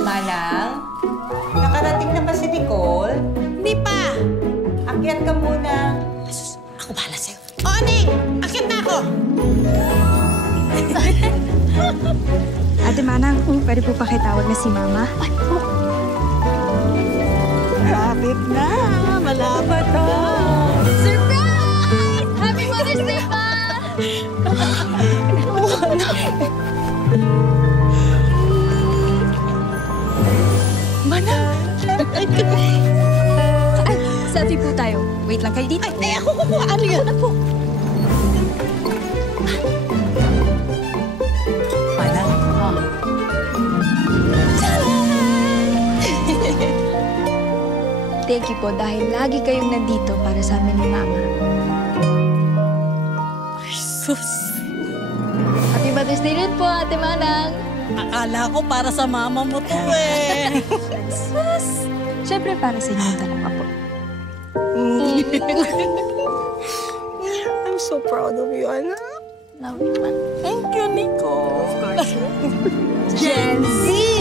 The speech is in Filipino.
Manang, nakarating na ba si Nicole? Hindi pa. Akyat ka muna. Asus, ako bahala sa'yo. O, Aning! Akyat na ako! Ate Manang, pwede po pakitawag na si Mama? Malapit na! Malapit na! Surprise! Happy Mother's Day, Pa! Manang! Ay, selfie po tayo. Wait lang kayo dito. Ay, ako kukuha. Ano yan? Ano po? Manang. Thank you po dahil lagi kayong nandito para sa amin ni Mama. Sus! Happy Mother's Day rin po, Ate Manang! Akala ko para sa mama mo to eh. Sus! Siyempre para sa inyong dalawa po. I'm so proud of you, anak. Love you, man. Thank you, Nico. Of course. Gen Z!